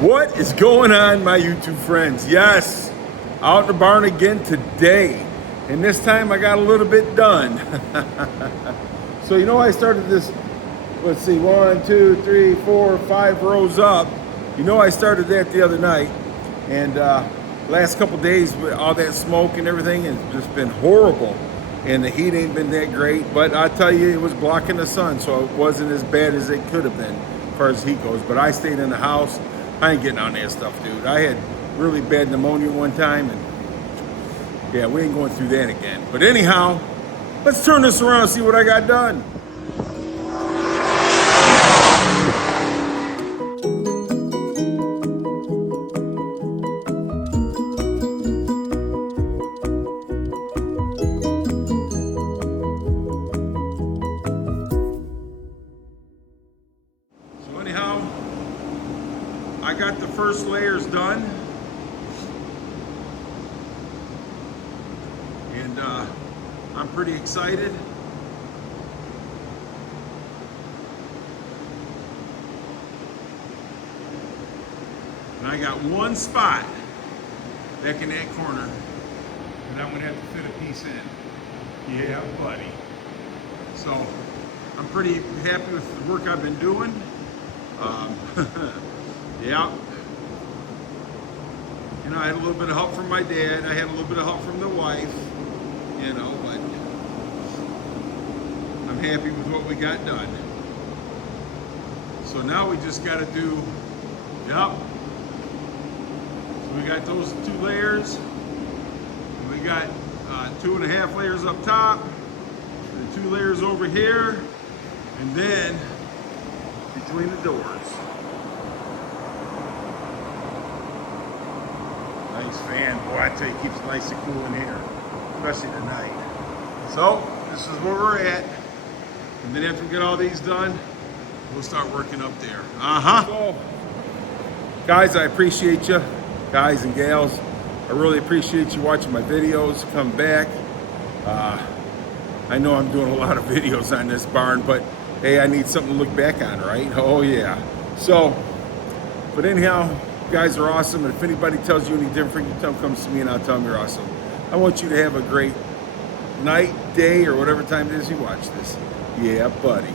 What is going on, my YouTube friends? Yes, out in the barn again today. And this time I got a little bit done. So I started this, let's see, 1, 2, 3, 4, 5 rows up. I started that the other night. And last couple days with all that smoke and everything, it's just been horrible. And the heat ain't been that great. But I tell you, it was blocking the sun, so it wasn't as bad as it could have been as far as heat goes. But I stayed in the house. I ain't getting on that stuff, dude. I had really bad pneumonia one time, and yeah, we ain't going through that again. But anyhow, let's turn this around and see what I got done. So anyhow, I got the first layers done, and I'm pretty excited. And I got one spot back in that corner that I'm gonna have to fit a piece in. Yeah, buddy. So I'm pretty happy with the work I've been doing. Yeah. I had a little bit of help from my dad. I had a little bit of help from the wife, but I'm happy with what we got done. So now we just got to do, yep. So we got those 2 layers. And we got 2.5 layers up top, and 2 layers over here, and then between the doors. Nice fan, boy, I tell you, it keeps it nice and cool in here, especially tonight. So, this is where we're at. And then after we get all these done, we'll start working up there. So, guys, I appreciate you, guys and gals. I really appreciate you watching my videos, come back. I know I'm doing a lot of videos on this barn, but hey, I need something to look back on, right? Oh yeah. So, but anyhow, you guys are awesome. And if anybody tells you any different, you tell them, comes to me and I'll tell them you're awesome. I want you to have a great night, day, or whatever time it is you watch this. Yeah, buddy.